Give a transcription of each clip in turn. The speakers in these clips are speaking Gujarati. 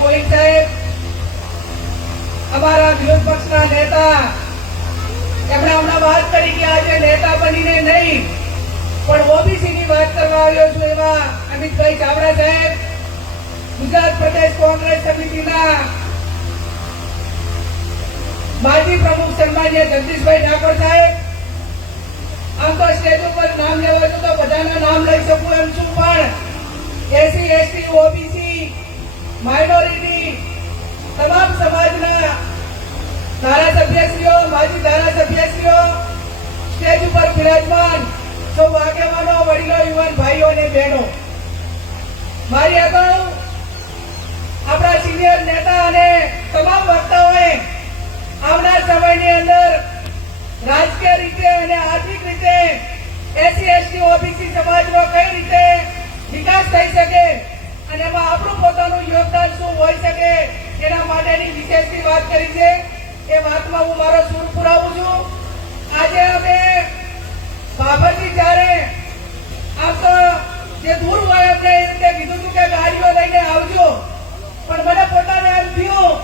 ગોહિલ સાહેબ, અમારા વિરોધ પક્ષના નેતા, એમણે હમણાં વાત કરી કે આજે નેતા બનીને નહીં, પણ ઓબીસીની વાત કરવા આવ્યો છું એવા અમિતભાઈ ચાવડા સાહેબ, ગુજરાત પ્રદેશ કોંગ્રેસ સમિતિના માજી પ્રમુખ સન્માન્ય જગદીશભાઈ ઠાકોર સાહેબ, આમ તો સ્ટેજ ઉપર નામ લેવા છું તો બધાના નામ લઈ શકું એમ છું, પણ એસી, એસટી ઓબીસી માઇનોરિટી તમામ સમાજના ધારાસભ્યશ્રીઓ, માજી ધારાસભ્યશ્રીઓ, સ્ટેજ ઉપર બિરાજમાન સૌ આગેવાનો, વડીલો, યુવાન ભાઈઓ અને બહેનો. મારી અગાઉ આપણા સિનિયર નેતા અને તમામ વક્તાઓએ આવનાર સમયની અંદર રાજકીય રીતે અને આર્થિક રીતે એસસી, એસટી, ઓબીસી સમાજનો કઈ રીતે વિકાસ થઈ શકે અને એમાં આપણું પોતાનું યોગદાન શું હોઈ શકે એના માટેની વિશેષની વાત કરી છે. એ વાતમાં હું મારો સુર પુરાવું છું. આજે અમે બાબરજી જ્યારે આપ જે દૂર હોય અમને એ રીતે કીધું હતું કે ગાડીઓ લઈને આવજો. પણ મને પોતાને એમ થયું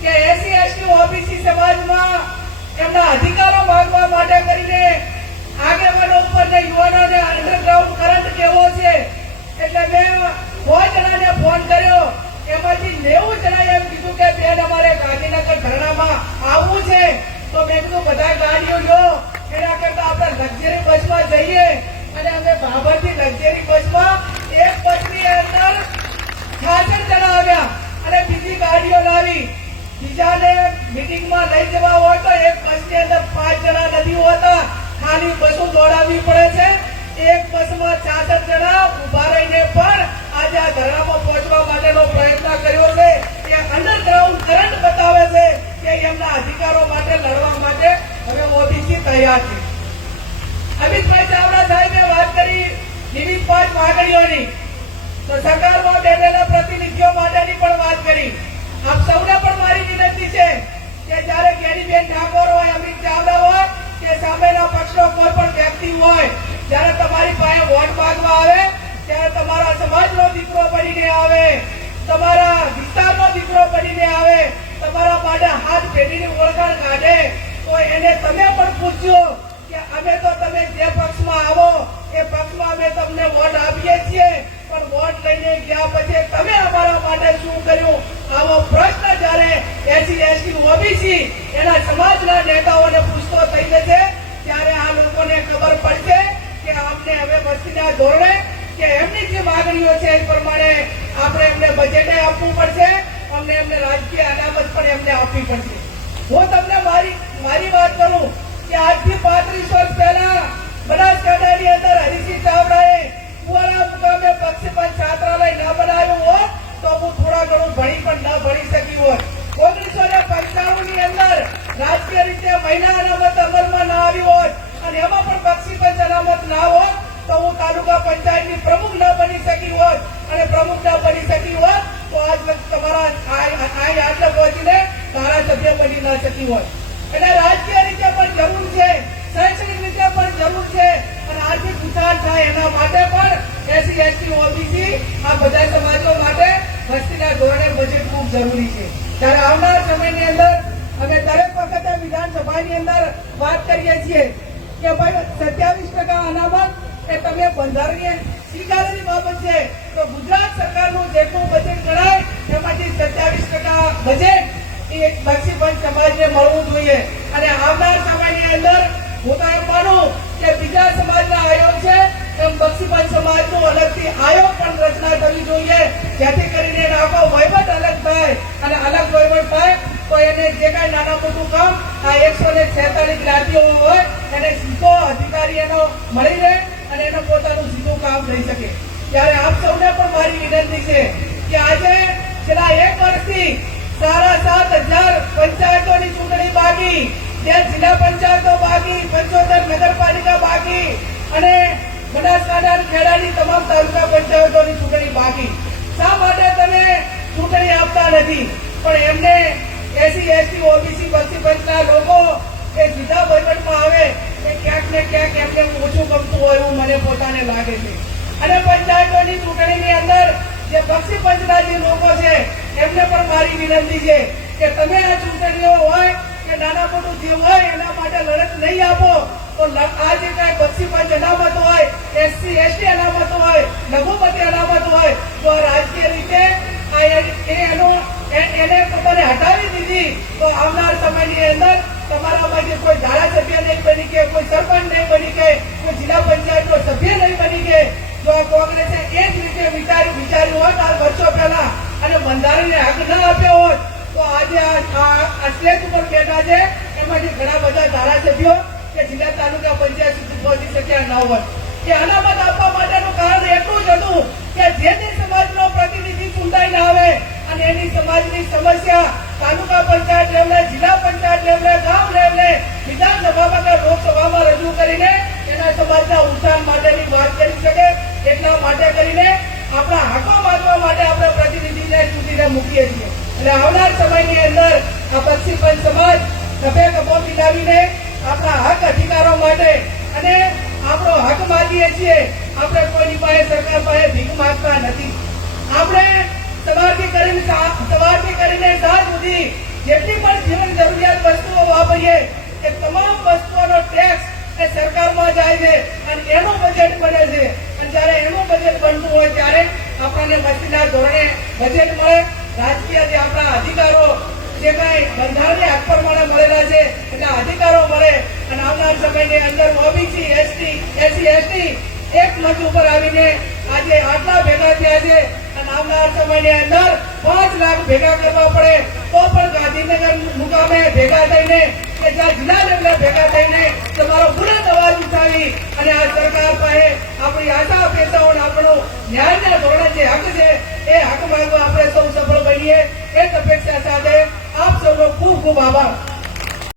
કે એસસી એસટી, ઓબીસી સમાજમાં એમના અધિકારો માંગવા માટે કરીને આગેવાનો ઉપર ને યુવાનોને અંડરગ્રાઉન્ડ કરંટ કેવો છે, એટલે મેં કર્યો. એમાંથી નેવું જણાએ એમ કીધું કે બેન, અમારે ગાંધીનગર ધરણામાં આવવું છે. તો મેં કીધું બધા ગાડીઓ લો. એના કરતા આપણે લક્ઝરી બસમાં જઈએ. અને અમે બાબરથી લક્ઝરી બસમાં એક બસની અંદર છાસઠ જણા આવ્યા અને બીજી ગાડીઓ લાવી. બીજાને મિટિંગમાં લઈ જવા હોય તો એક બસની અંદર પાંચ જણા નથી હોતા. ખાલી બસો દોડાવવી પડે છે. એક બસમાં છાસઠ જણા ઊભા રહીને પણ આજે આ ધરણામાં પહોંચવા માટેનો પ્રયત્ન કર્યો છે એ અંડરગ્રાઉન્ડ કરંટ બતાવે છે કે એમના અધિકારો માટે લડવા માટે હવે ઓબીસી તૈયાર છે અમિતભાઈ ચાવડા સાહેબે વાત કરી વિવિધ પાંચ માગણીઓની. તો સરકારમાં બેઠેલા પ્રતિનિધિઓ માટેની પણ વાત કરી. આપ સૌને પણ મારી વિનંતી છે કે જ્યારે કેડીબેન ઠાકોર હોય, અમિત ચાવડા હોય, કે સામેના પક્ષનો કોઈ પણ વ્યક્તિ હોય, જ્યારે તમારી પાસે વોટ માંગવા આવે, ત્યારે તમારા સમાજનો દીકરો બનીને આવે, તમારા વિસ્તારનો દીકરો બનીને આવે, તમારા માટે હાથ પેઢીની ઓળખાણ કાઢે તો એને તમે પણ પૂછ્યો કે અમે તો તમે જે પક્ષમાં આવો, એ પક્ષમાં અમે તમને વોટ આપીએ છીએ. પણ વોટ લઈને ગયા પછી તમે અમારા માટે શું કર્યું? આવો પ્રશ્ન જ્યારે એસી, એસટી, ઓબીસી એના સમાજના નેતાઓને પૂછતો થઈ જશે, ત્યારે આ લોકોને ખબર પડશે કે અમને હવે વસ્તીના ધોરણે કે એમની જે માગણીઓ છે એ પ્રમાણે આપણે એમને બજેટ આપવું પડશે, અમને એમને રાજકીય અનામત પણ એમને આપવી પડશે. હું તમને મારી મારી વાત કરું કે આજથી પાંત્રીસ વર્ષ પહેલા બનાસકાંઠાની અંદર હરિસિંહ ચાવડાએ કુવાડા મુકામે પક્ષીપંચ છાત્રાલય ન બનાવ્યું હોત તો હું થોડા ઘણું ભણી પણ ન ભણી શકી હોય. ઓગણીસો ને પંચાણું ની અંદર રાજકીય રીતે મહિલા અનામત અમલમાં ના આવી હોત અને એમાં પણ પક્ષીપંચ અનામત ના હોત તો હું તાલુકા પંચાયતની પ્રમુખ ન બની શકી હોત અને પ્રમુખ ન બની શકી હોત તો આજ તમારા આ- આ આટલે પહોંચીને ધારાસભ્ય બની ન શકી હોત એટલે રાજકીય રીતે પણ જરૂર છે, શૈક્ષણિક રીતે પણ જરૂર છે અને આર્થિક ઉછાળ થાય એના માટે પણ એસસી, એસટી, ઓબીસી આ બધા સમાજો માટે જરૂરી છે. ત્યારે આવનાર સમયની અંદર અમે દરેક વખતે વિધાનસભાની અંદર વાત કરીએ છીએ કે ભાઈ સત્યાવીસ ટકા અનામત એ તમે બંધારણીય સ્વીકારેલી બાબત છે, તો ગુજરાત સરકારનું જેટલું બજેટ ગણાય એમાંથી સત્યાવીસ ટકા બજેટ એ બક્ષીપંચ સમાજને મળવું જોઈએ. અને આવનાર સમયની અંદર હું તો એમ માનું કે બીજા સમાજના આયોગ છે એમ બક્ષીપંચ સમાજનું અલગથી આયોગ પણ રચના કરવી જોઈએ જેથી કરીને એનો આખો વહીવટ અલગ થાય અને અલગ વહીવટ થાય તો એને જે કાંઈ નાના મોટું કામ આ એકસો ને છેતાલીસ જ્ઞાતિઓ હોય એને સીધો અધિકારી એનો મળી રહે અને એનું પોતાનું સીધું કામ થઈ શકે. ત્યારે આપ સૌને પણ મારી વિનંતી છે કે આજે છેલ્લા એક વર્ષથી સાડા સાત હજાર પંચાયતોની ચૂંટણી બાકી, જે જિલ્લા પંચાયતો બાકી, પંચોતેર નગરપાલિકા બાકી, અને બનાસકાંઠા ખેડાની તમામ તાલુકા પંચાયતોની ચૂંટણી બાકી. શા માટે તમે ચૂંટણી આપતા નથી? પણ એમને એસી, એસટી, ઓબીસી બસી પંચના લોકો એ સીધા વહીવટમાં આવે એ ક્યાંક ને ક્યાંક એમને ઓછું ગમતું હોય એવું મને લાગે છે. અને પંચાયતોની ચૂંટણીની અંદર જે બક્ષી પંચના લોકો છે, એમને પણ મારી વિનંતી છે કે તમે આ ચૂંટણીઓ હોય કે નાના મોટું જે હોય એના માટે લડત નહીં આપો, તો આ જે કાંઈ બક્ષી પંચ અનામત હોય એસસી એસટી અનામત હોય લઘુમતી અનામત હોય, તો રાજકીય રીતે એનો પોતાને હટાવી દીધી, તો આવનાર સમયની અંદર તમારામાંથી કોઈ ધારાસભ્ય નહીં બની કે કોઈ સરપંચ નહીં બની કે કોઈ જિલ્લા પંચાયતનો સભ્ય નહીં બની કે જો આ કોંગ્રેસે એક રીતે વિચાર્યું વિચાર્યું હોત આ વર્ષો પહેલા અને બંધારણને હક ન આપ્યો હોત, તો આજે આ આ ઉપર બેઠા છે એમાંથી ઘણા બધા ધારાસભ્યો કે જિલ્લા તાલુકા પંચાયત સુધી પહોંચી શક્યા ન હોત. કે અનામત આપવા માટેનું કારણ એટલું જ હતું કે જે તે સમાજનો પ્રતિનિધિ ચૂંટાઈને આવે અને એની સમાજની સમસ્યા તાલુકા પંચાયત લેવલે, જિલ્લા પંચાયત લેવલે, ગામ લેવલે, વિધાનસભામાં કે લોકસભામાં રજૂ કરીને એના સમાજના ઉત્થાન માટેની વાત કરી શકે. એટલા માટે કરીને આપણા હકો માગવા માટે આપણે પ્રતિનિધિને ચૂંટીને મૂકીએ છીએ. એટલે આવનાર સમયની અંદર આ પક્ષી પંચ સમાજ ખભે કપો મિલાવીને આપણા હક અધિકારો માટે અને આપણો હક માગીએ છીએ, આપણે કોઈની પાસે સરકાર પાસે ભીખ માગતા નથી. આપણે સવારથી કરીને સવારથી કરીને સાંજ સુધી જેટલી પણ જીવન જરૂરિયાત વસ્તુઓ વાપરીએ, એ તમામ વસ્તુઓનો ટેક્સ એ સરકારમાં જાય છે અને એનું બજેટ બને છે. આપણને મસ્તીદાર ધોરણે બજેટ મળે. રાજકીય જે આપણા અધિકારો જે કાંઈ બંધારણની હક પ્રમાણે મળેલા છે, એટલા અધિકારો મળે. અને આવનાર સમયની અંદર ઓબીસી એસટી એસી એસટી એક મંચ ઉપર આવીને આજે આટલા ભેગા થયા છે. અને આવનાર સમયની અંદર પાંચ લાખ ભેગા કરવા પડે. તો પણ ગાંધીનગર મુકામે ભેગા થઈને કે જ્યાં જિલ્લા લેવલે ભેગા થઈને તમારો બુલંદ અવાજ ઉઠાવી અને આ સરકાર પાસે આપણી આશા અપેક્ષાઓ અને આપણો ન્યાયના ધોરણે જે હક છે એ હક માંગવા આપણે